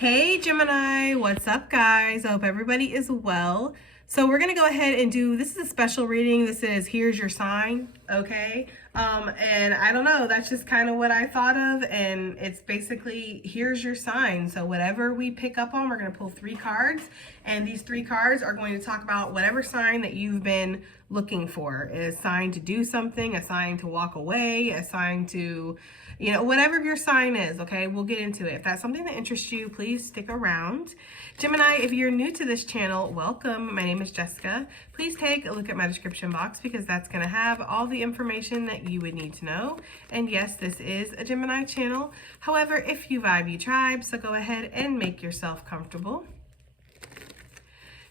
Hey Gemini, what's up guys? I hope everybody is well. So we're gonna go ahead and do, this is a special reading. This is here's your sign, okay? And I don't know, that's just kind of what I thought of, and it's basically here's your sign. So whatever we pick up on, we're gonna pull 3 cards, and these 3 cards are going to talk about whatever sign that you've been looking for. A sign to do something, a sign to walk away, a sign to, you know, whatever your sign is, okay? We'll get into it. If that's something that interests you, please stick around. Gemini, if you're new to this channel, welcome. My name is Jessica. Please take a look at my description box because that's going to have all the information that you would need to know. And yes, this is a Gemini channel. However, if you vibe, you tribe, so go ahead and make yourself comfortable.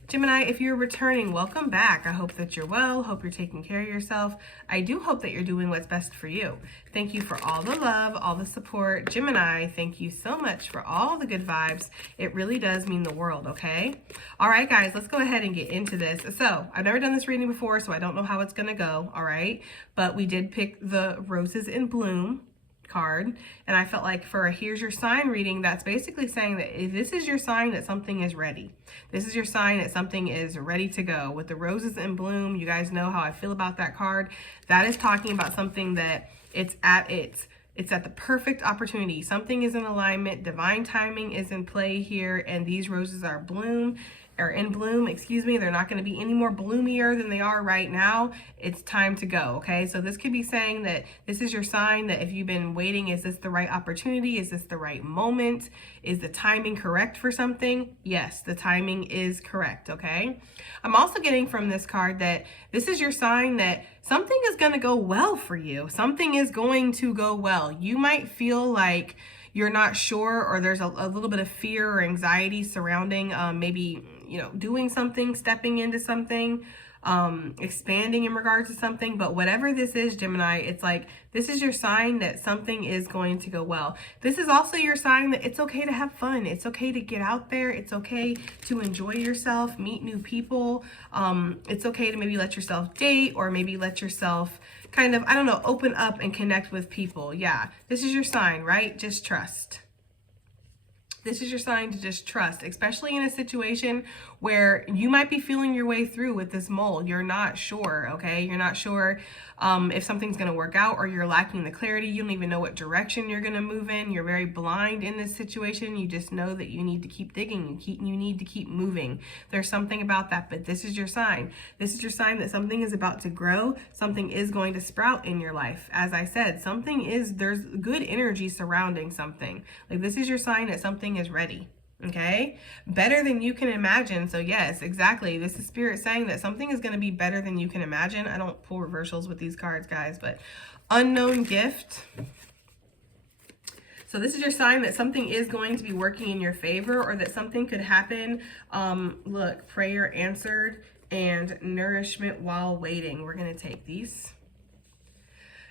Gemini, if you're returning, welcome back. I hope that you're well. Hope you're taking care of yourself. I do hope that you're doing what's best for you. Thank you for all the love, all the support. Gemini, thank you so much for all the good vibes. It really does mean the world, okay? All right, guys, let's go ahead and get into this. So I've never done this reading before, so I don't know how it's going to go, all right? But we did pick the Roses in Bloom card, and I felt like for a here's your sign reading, that's basically saying that if this is your sign that something is ready. This is your sign that something is ready to go. With the Roses in Bloom, you guys know how I feel about that card. That is talking about something that it's at the perfect opportunity. Something is in alignment, divine timing is in play here, and these roses are in bloom, excuse me. They're not going to be any more bloomier than they are right now. It's time to go, okay? So this could be saying that this is your sign that if you've been waiting, is this the right opportunity? Is this the right moment? Is the timing correct for something? Yes, the timing is correct, okay? I'm also getting from this card that this is your sign that something is going to go well for you. Something is going to go well. You might feel like you're not sure, or there's a little bit of fear or anxiety surrounding maybe, you know, doing something, stepping into something, expanding in regards to something. But whatever this is, Gemini, it's like this is your sign that something is going to go well. This is also your sign that it's okay to have fun. It's okay to get out there. It's okay to enjoy yourself, meet new people. It's okay to maybe let yourself date, or maybe let yourself kind of, I don't know, open up and connect with people. Yeah, this is your sign, right? Just trust. This is your sign to just trust, especially in a situation where you might be feeling your way through with this mole. You're not sure, okay? You're not sure if something's going to work out, or you're lacking the clarity. You don't even know what direction you're going to move in. You're very blind in this situation. You just know that you need to keep digging. You need to keep moving. There's something about that, but this is your sign. This is your sign that something is about to grow. Something is going to sprout in your life. As I said, there's good energy surrounding something. Like this is your sign that something is ready. Okay, better than you can imagine. So yes, exactly, this is spirit saying that something is going to be better than you can imagine. I don't pull reversals with these cards, guys, but unknown gift. So this is your sign that something is going to be working in your favor, or that something could happen. Look, prayer answered and nourishment while waiting. We're going to take these.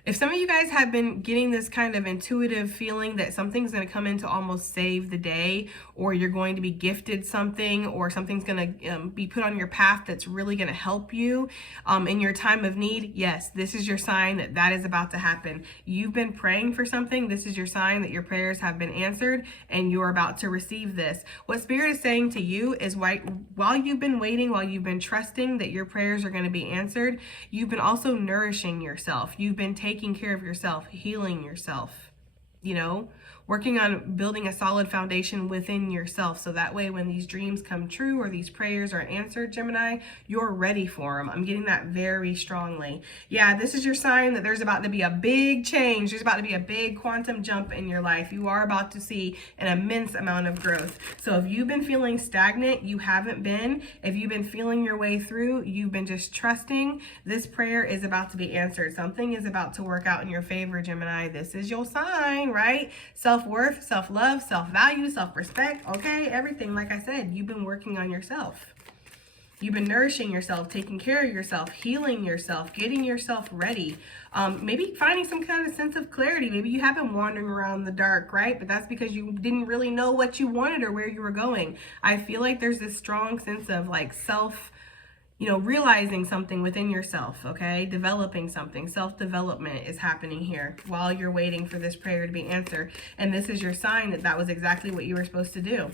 If some of you guys have been getting this kind of intuitive feeling that something's going to come in to almost save the day, or you're going to be gifted something, or something's going to be put on your path that's really going to help you in your time of need, yes, this is your sign that that is about to happen. You've been praying for something. This is your sign that your prayers have been answered and you're about to receive this. What Spirit is saying to you is while you've been waiting, while you've been trusting that your prayers are going to be answered, you've been also nourishing yourself. You've been taking care of yourself, healing yourself, you know, working on building a solid foundation within yourself. So that way, when these dreams come true or these prayers are answered, Gemini, you're ready for them. I'm getting that very strongly. Yeah, this is your sign that there's about to be a big change. There's about to be a big quantum jump in your life. You are about to see an immense amount of growth. So if you've been feeling stagnant, you haven't been. If you've been feeling your way through, you've been just trusting, this prayer is about to be answered. Something is about to work out in your favor, Gemini. This is your sign, right? Self-worth, self-love, self-value, self-respect, okay? Everything, like I said, you've been working on yourself. You've been nourishing yourself, taking care of yourself, healing yourself, getting yourself ready. Maybe finding some kind of sense of clarity. Maybe you have been wandering around the dark, right? But that's because you didn't really know what you wanted or where you were going. I feel like there's this strong sense of like you know, realizing something within yourself, okay? Developing something. Self-development is happening here while you're waiting for this prayer to be answered. And this is your sign that that was exactly what you were supposed to do.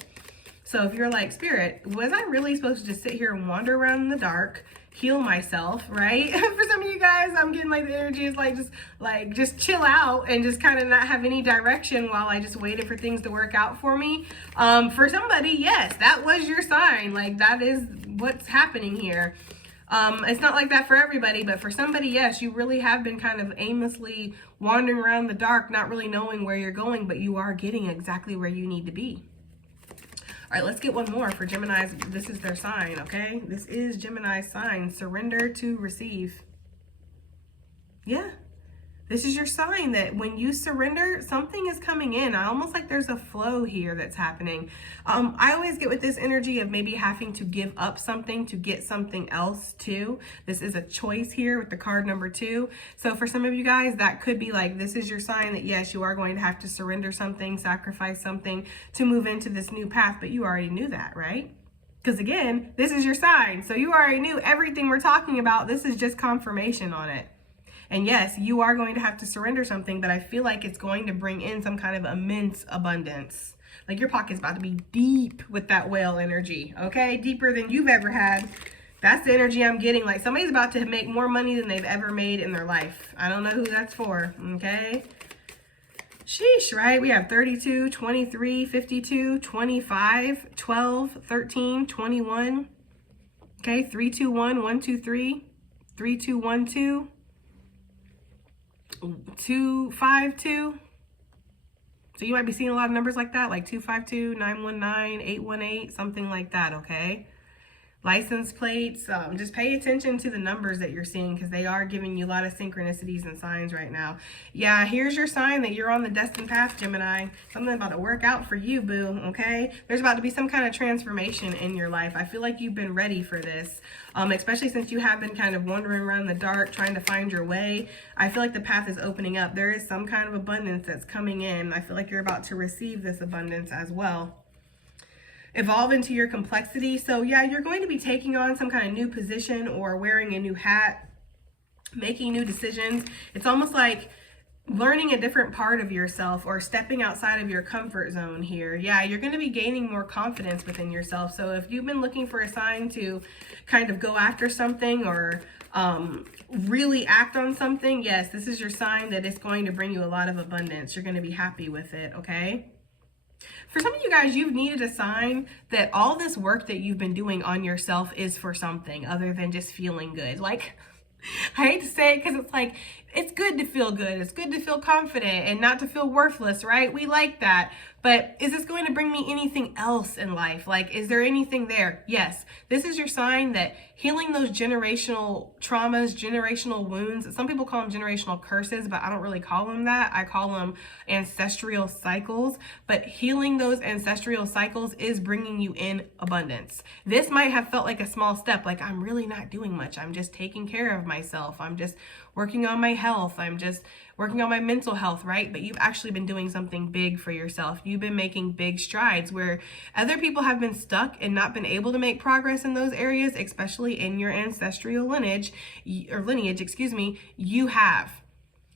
So if you're like, Spirit, was I really supposed to just sit here and wander around in the dark, heal myself, right? For some of you guys, I'm getting like the energy is like just chill out and just kind of not have any direction while I just waited for things to work out for me. For somebody, yes, that was your sign. Like that is what's happening here. It's not like that for everybody, but for somebody, yes, you really have been kind of aimlessly wandering around the dark, not really knowing where you're going, but you are getting exactly where you need to be. All right, let's get one more for Geminis. This is their sign, okay? This is Gemini's sign. Surrender to receive. Yeah. This is your sign that when you surrender, something is coming in. I almost like there's a flow here that's happening. I always get with this energy of maybe having to give up something to get something else too. This is a choice here with the card number 2. So for some of you guys, that could be like, this is your sign that yes, you are going to have to surrender something, sacrifice something to move into this new path, but you already knew that, right? Because again, this is your sign. So you already knew everything we're talking about. This is just confirmation on it. And yes, you are going to have to surrender something, but I feel like it's going to bring in some kind of immense abundance. Like your pocket's about to be deep with that whale energy, okay? Deeper than you've ever had. That's the energy I'm getting. Like somebody's about to make more money than they've ever made in their life. I don't know who that's for, okay? Sheesh, right? We have 32, 23, 52, 25, 12, 13, 21. Okay, 3, 2, 1, 1, 2, 3, 3, 2, 1, 2. 252. So you might be seeing a lot of numbers like that, like 252, 919, 818, something like that, okay? License plates, just pay attention to the numbers that you're seeing because they are giving you a lot of synchronicities and signs right now. Yeah, here's your sign that you're on the destined path, Gemini. Something about to work out for you, boo, okay? There's about to be some kind of transformation in your life. I feel like you've been ready for this, especially since you have been kind of wandering around in the dark trying to find your way. I feel like the path is opening up. There is some kind of abundance that's coming in. I feel like you're about to receive this abundance as well. Evolve into your complexity. So yeah, you're going to be taking on some kind of new position or wearing a new hat, making new decisions. It's almost like learning a different part of yourself or stepping outside of your comfort zone here. Yeah, you're going to be gaining more confidence within yourself. So if you've been looking for a sign to kind of go after something or really act on something, yes, this is your sign that it's going to bring you a lot of abundance. You're going to be happy with it, okay? For some of you guys, you've needed a sign that all this work that you've been doing on yourself is for something other than just feeling good. Like, I hate to say it because it's like, it's good to feel good. It's good to feel confident and not to feel worthless, right? We like that. But is this going to bring me anything else in life? Like, is there anything there? Yes. This is your sign that healing those generational traumas, generational wounds, some people call them generational curses, but I don't really call them that. I call them ancestral cycles. But healing those ancestral cycles is bringing you in abundance. This might have felt like a small step, like I'm really not doing much. I'm just taking care of myself. I'm just working on my health. I'm just working on my mental health, right? But you've actually been doing something big for yourself. You've been making big strides where other people have been stuck and not been able to make progress in those areas, especially in your ancestral lineage, you have.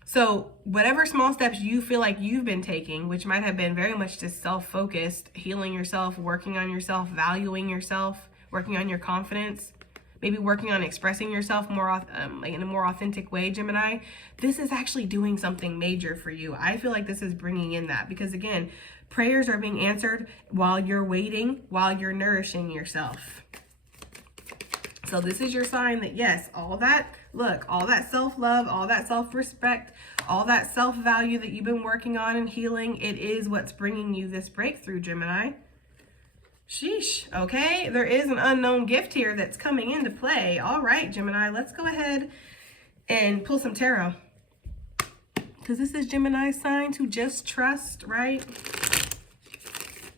So whatever small steps you feel like you've been taking, which might have been very much just self-focused, healing yourself, working on yourself, valuing yourself, working on your confidence, maybe working on expressing yourself more in a more authentic way, Gemini, this is actually doing something major for you. I feel like this is bringing in that because, again, prayers are being answered while you're waiting, while you're nourishing yourself. So this is your sign that, yes, all that, look, all that self-love, all that self-respect, all that self-value that you've been working on and healing, it is what's bringing you this breakthrough, Gemini. Sheesh, okay, there is an unknown gift here that's coming into play. All right, Gemini, let's go ahead and pull some tarot. Because this is Gemini's sign to just trust, right?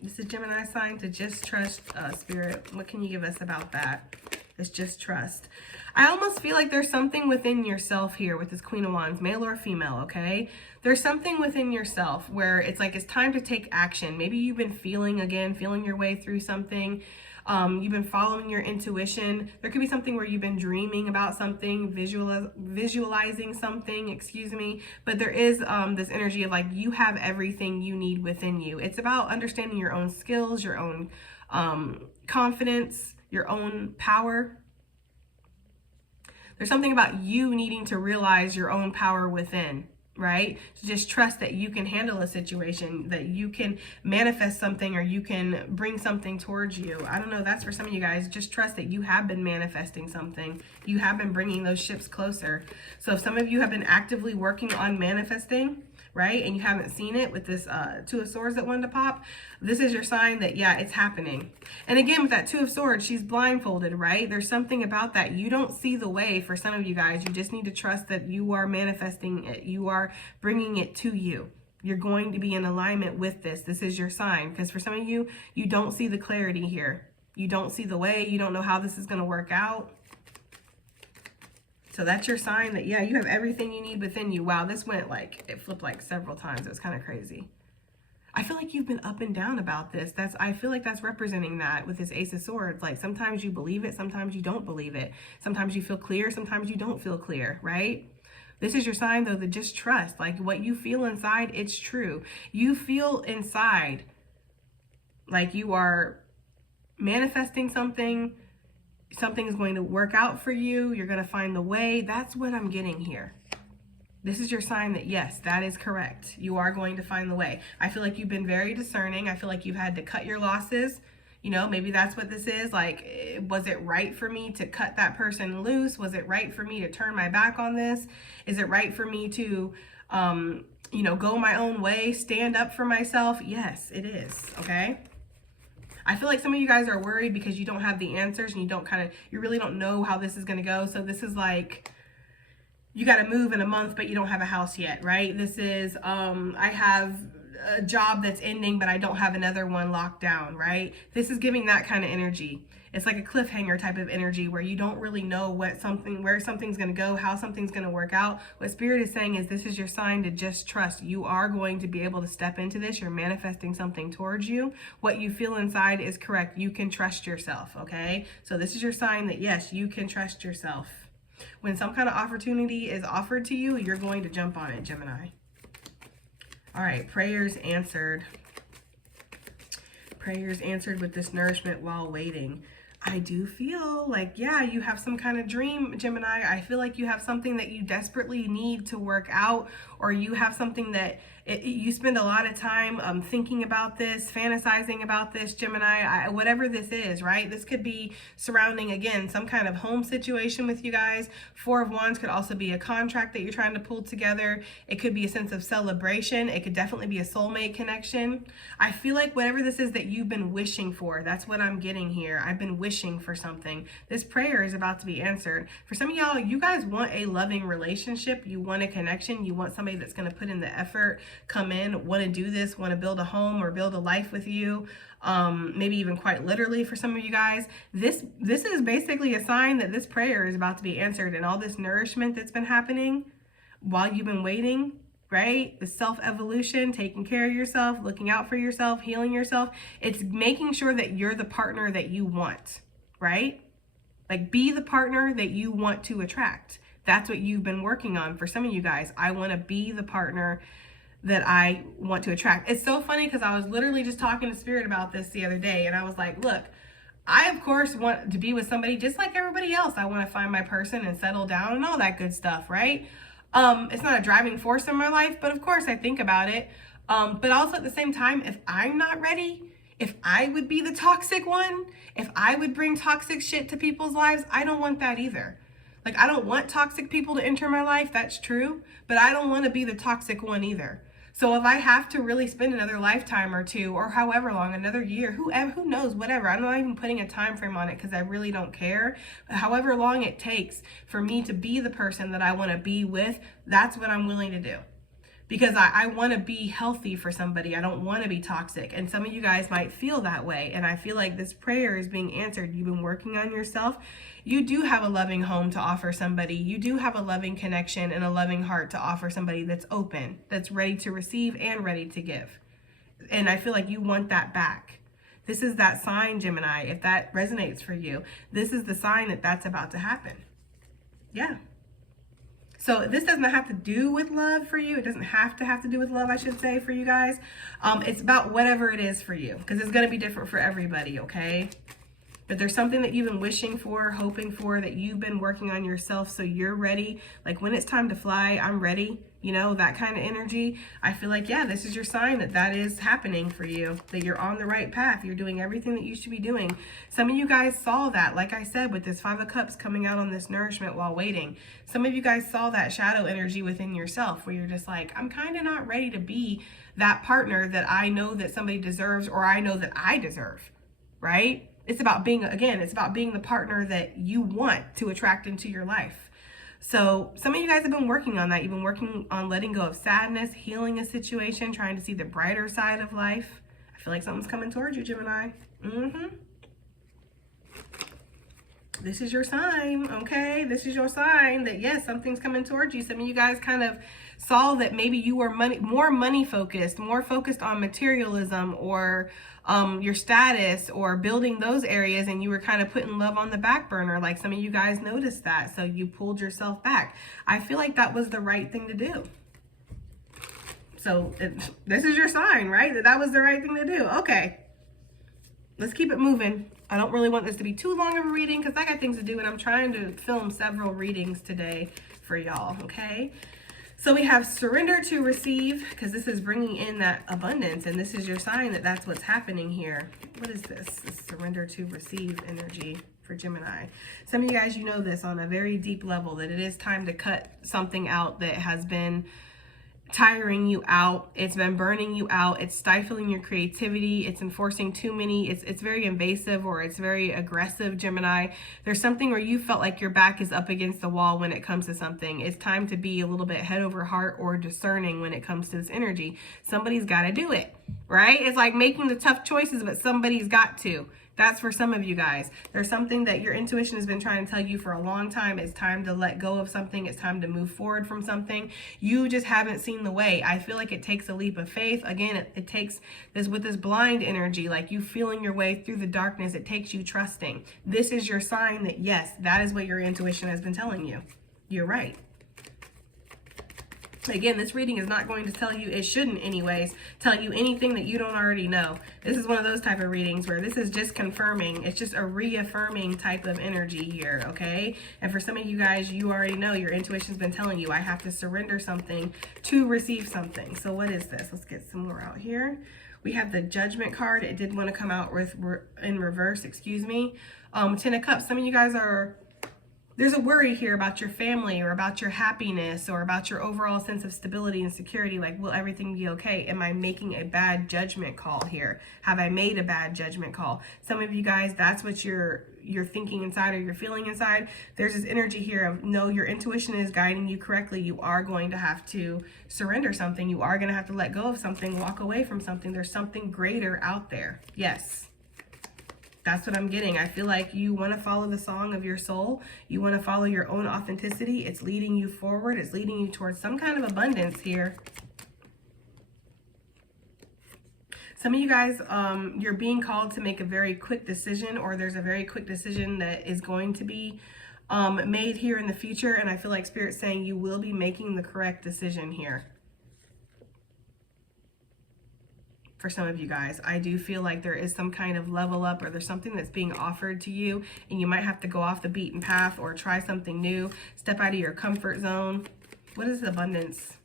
This is Gemini's sign to just trust Spirit. What can you give us about that? It's just trust. I almost feel like there's something within yourself here with this Queen of Wands, male or female, okay? There's something within yourself where it's like it's time to take action. Maybe you've been feeling your way through something. You've been following your intuition. There could be something where you've been dreaming about something, visualizing something, excuse me. But there is this energy of like you have everything you need within you. It's about understanding your own skills, your own confidence, your own power. There's something about you needing to realize your own power within, right? To just trust that you can handle a situation, that you can manifest something, or you can bring something towards you. I don't know, that's for some of you guys. Just trust that you have been manifesting something. You have been bringing those ships closer. So if some of you have been actively working on manifesting, right, and you haven't seen it with this Two of Swords that wanted to pop, this is your sign that, yeah, it's happening. And again, with that Two of Swords, she's blindfolded, right? There's something about that. You don't see the way for some of you guys. You just need to trust that you are manifesting it. You are bringing it to you. You're going to be in alignment with this. This is your sign. Because for some of you, you don't see the clarity here. You don't see the way. You don't know how this is going to work out. So that's your sign that, yeah, you have everything you need within you. Wow, this went like, it flipped like several times. It was kind of crazy. I feel like you've been up and down about this. I feel like that's representing that with this Ace of Swords. Like sometimes you believe it, sometimes you don't believe it. Sometimes you feel clear, sometimes you don't feel clear, right? This is your sign though, that just trust. Like what you feel inside, it's true. You feel inside like you are manifesting something. Something is going to work out for you. You're going to find the way. That's what I'm getting here. This is your sign that, yes, that is correct. You are going to find the way. I feel like you've been very discerning. I feel like you've had to cut your losses. You know, maybe that's what this is. Like, was it right for me to cut that person loose? Was it right for me to turn my back on this? Is it right for me to, you know, go my own way, stand up for myself? Yes, it is. Okay. I feel like some of you guys are worried because you don't have the answers and you really don't know how this is going to go. So this is like, you got to move in a month, but you don't have a house yet, right? This is, I have a job that's ending, but I don't have another one locked down, right? This is giving that kind of energy. It's like a cliffhanger type of energy where you don't really know where something's going to go, how something's going to work out. What Spirit is saying is this is your sign to just trust. You are going to be able to step into this. You're manifesting something towards you. What you feel inside is correct. You can trust yourself, okay? So this is your sign that, yes, you can trust yourself. When some kind of opportunity is offered to you, you're going to jump on it, Gemini. All right, prayers answered. Prayers answered with this nourishment while waiting. I do feel like, yeah, you have some kind of dream, Gemini. I feel like you have something that you desperately need to work out, or you have something that you spend a lot of time thinking about this, fantasizing about this, Gemini, whatever this is, right? This could be surrounding, again, some kind of home situation with you guys. Four of Wands could also be a contract that you're trying to pull together. It could be a sense of celebration. It could definitely be a soulmate connection. I feel like whatever this is that you've been wishing for, that's what I'm getting here. I've been wishing for something. This prayer is about to be answered. For some of y'all, you guys want a loving relationship. You want a connection. You want somebody that's going to put in the effort, come in, want to do this, want to build a home or build a life with you. Maybe even quite literally for some of you guys. This is basically a sign that this prayer is about to be answered, and all this nourishment that's been happening while you've been waiting, right? The self-evolution, taking care of yourself, looking out for yourself, healing yourself. It's making sure that you're the partner that you want, right? Like, be the partner that you want to attract. That's what you've been working on. For some of you guys, I want to be the partner that I want to attract. It's so funny because I was literally just talking to Spirit about this the other day, and I was like, look, I of course want to be with somebody just like everybody else. I want to find my person and settle down and all that good stuff, right? It's not a driving force in my life, but of course I think about it. But also at the same time, if I'm not ready, if I would be the toxic one, if I would bring toxic shit to people's lives, I don't want that either. Like, I don't want toxic people to enter my life. That's true. But I don't want to be the toxic one either. So if I have to really spend another lifetime or two, or however long, another year, who knows, whatever. I'm not even putting a time frame on it because I really don't care. But however long it takes for me to be the person that I want to be with, that's what I'm willing to do. because I want to be healthy for somebody. I don't want to be toxic. And some of you guys might feel that way. And I feel like this prayer is being answered. You've been working on yourself. You do have a loving home to offer somebody. You do have a loving connection and a loving heart to offer somebody that's open, that's ready to receive and ready to give. And I feel like you want that back. This is that sign, Gemini. If that resonates for you, this is the sign that that's about to happen. Yeah. So this doesn't have to do with love for you. It doesn't have to do with love, I should say, for you guys. It's about whatever it is for you, because it's going to be different for everybody, okay? But there's something that you've been wishing for, hoping for, that you've been working on yourself, so you're ready. Like, when it's time to fly, I'm ready. You know, that kind of energy. I feel like, yeah, this is your sign that that is happening for you, that you're on the right path. You're doing everything that you should be doing. Some of you guys saw that, like I said, with this 5 of Cups coming out on this nourishment while waiting. Some of you guys saw that shadow energy within yourself, where you're just like, I'm kind of not ready to be that partner that I know that somebody deserves, or I know that I deserve, right? It's about being, again, it's about being the partner that you want to attract into your life. So some of you guys have been working on that. You've been working on letting go of sadness, healing a situation, trying to see the brighter side of life. I feel like something's coming towards you, Gemini. This is your sign, okay? This is your sign that, yes, something's coming towards you. Some of you guys kind of saw that maybe you were more money focused, more focused on materialism, or your status, or building those areas, and you were kind of putting love on the back burner. Like, some of you guys noticed that, so you pulled yourself back. I feel like that was the right thing to do. So this is your sign, right? That was the right thing to do. Okay, let's keep it moving. I don't really want this to be too long of a reading, because I got things to do, and I'm trying to film several readings today for y'all, okay? So we have surrender to receive, because this is bringing in that abundance, and this is your sign that that's what's happening here. What is this? This surrender to receive energy for Gemini. Some of you guys, you know this on a very deep level, that it is time to cut something out that has been tiring you out. It's been burning you out. It's stifling your creativity. It's enforcing too many. It's very invasive, or it's very aggressive, Gemini. There's something where you felt like your back is up against the wall when it comes to something. It's time to be a little bit head over heart or discerning when it comes to this energy. Somebody's got to do it, right? It's like making the tough choices, but somebody's got to. That's for some of you guys. There's something that your intuition has been trying to tell you for a long time. It's time to let go of something. It's time to move forward from something. You just haven't seen the way. I feel like it takes a leap of faith. Again, it takes this, with this blind energy, like you feeling your way through the darkness. It takes you trusting. This is your sign that, yes, that is what your intuition has been telling you. You're right. Again, this reading is not going to tell you, it shouldn't anyways, tell you anything that you don't already know. This is one of those type of readings where this is just confirming. It's just a reaffirming type of energy here, okay? And for some of you guys, you already know, your intuition's been telling you, I have to surrender something to receive something. So what is this? Let's get some more out here. We have the Judgment card. It did want to come out with in reverse, excuse me. 10 of Cups. Some of you guys are, there's a worry here about your family, or about your happiness, or about your overall sense of stability and security. Like, will everything be okay? Am I making a bad judgment call here? Have I made a bad judgment call? Some of you guys, that's what you're thinking inside, or you're feeling inside. There's this energy here of, no, your intuition is guiding you correctly. You are going to have to surrender something. You are going to have to let go of something, walk away from something. There's something greater out there. Yes. That's what I'm getting. I feel like you want to follow the song of your soul. You want to follow your own authenticity. It's leading you forward. It's leading you towards some kind of abundance here. Some of you guys, you're being called to make a very quick decision, or there's a very quick decision that is going to be made here in the future. And I feel like Spirit's saying you will be making the correct decision here. For some of you guys, I do feel like there is some kind of level up, or there's something that's being offered to you, and you might have to go off the beaten path or try something new, step out of your comfort zone. What is abundance?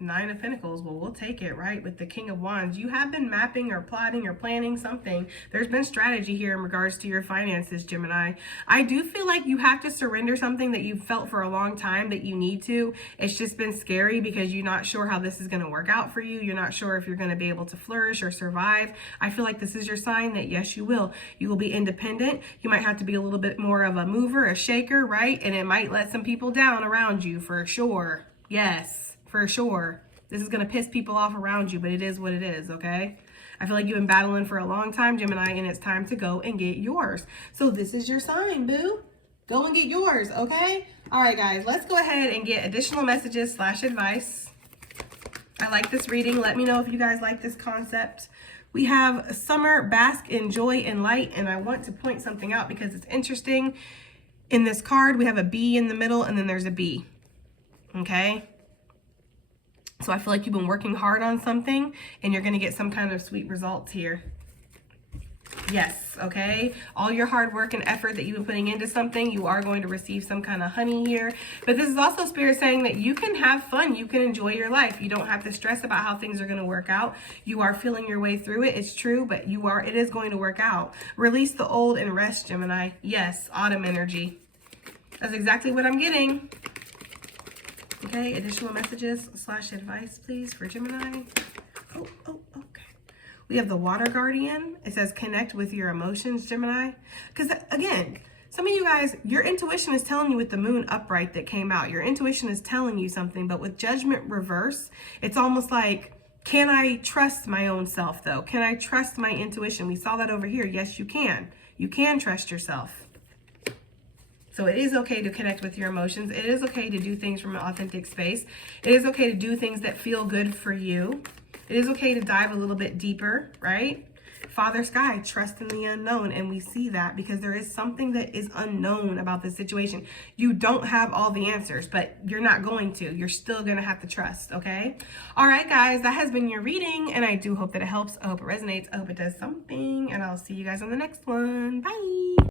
Nine of Pentacles. Well, we'll take it, right? With the King of Wands. You have been mapping or plotting or planning something. There's been strategy here in regards to your finances, Gemini. I do feel like you have to surrender something that you've felt for a long time that you need to. It's just been scary because you're not sure how this is going to work out for you. You're not sure if you're going to be able to flourish or survive. I feel like this is your sign that yes, you will. You will be independent. You might have to be a little bit more of a mover, a shaker, right? And it might let some people down around you for sure. Yes. For sure. This is going to piss people off around you, but it is what it is, okay? I feel like you've been battling for a long time, Gemini, and it's time to go and get yours. So this is your sign, boo. Go and get yours, okay? All right, guys, let's go ahead and get additional messages / advice. I like this reading. Let me know if you guys like this concept. We have summer, bask in joy and light, and I want to point something out because it's interesting. In this card, we have a B in the middle, and then there's a B, okay? So I feel like you've been working hard on something and you're going to get some kind of sweet results here. Yes, okay? All your hard work and effort that you've been putting into something, you are going to receive some kind of honey here. But this is also Spirit saying that you can have fun. You can enjoy your life. You don't have to stress about how things are going to work out. You are feeling your way through it. It's true, but it is going to work out. Release the old and rest, Gemini. Yes, autumn energy. That's exactly what I'm getting. Okay, additional messages / advice, please, for Gemini. Oh, okay. We have the Water Guardian. It says connect with your emotions, Gemini. Because, again, some of you guys, your intuition is telling you with the moon upright that came out. Your intuition is telling you something, but with judgment reverse, it's almost like, can I trust my own self, though? Can I trust my intuition? We saw that over here. Yes, you can. You can trust yourself. So it is okay to connect with your emotions. It is okay to do things from an authentic space. It is okay to do things that feel good for you. It is okay to dive a little bit deeper, right? Father Sky, trust in the unknown. And we see that because there is something that is unknown about this situation. You don't have all the answers, but you're not going to. You're still going to have to trust, okay? All right, guys, that has been your reading. And I do hope that it helps. I hope it resonates. I hope it does something. And I'll see you guys on the next one. Bye.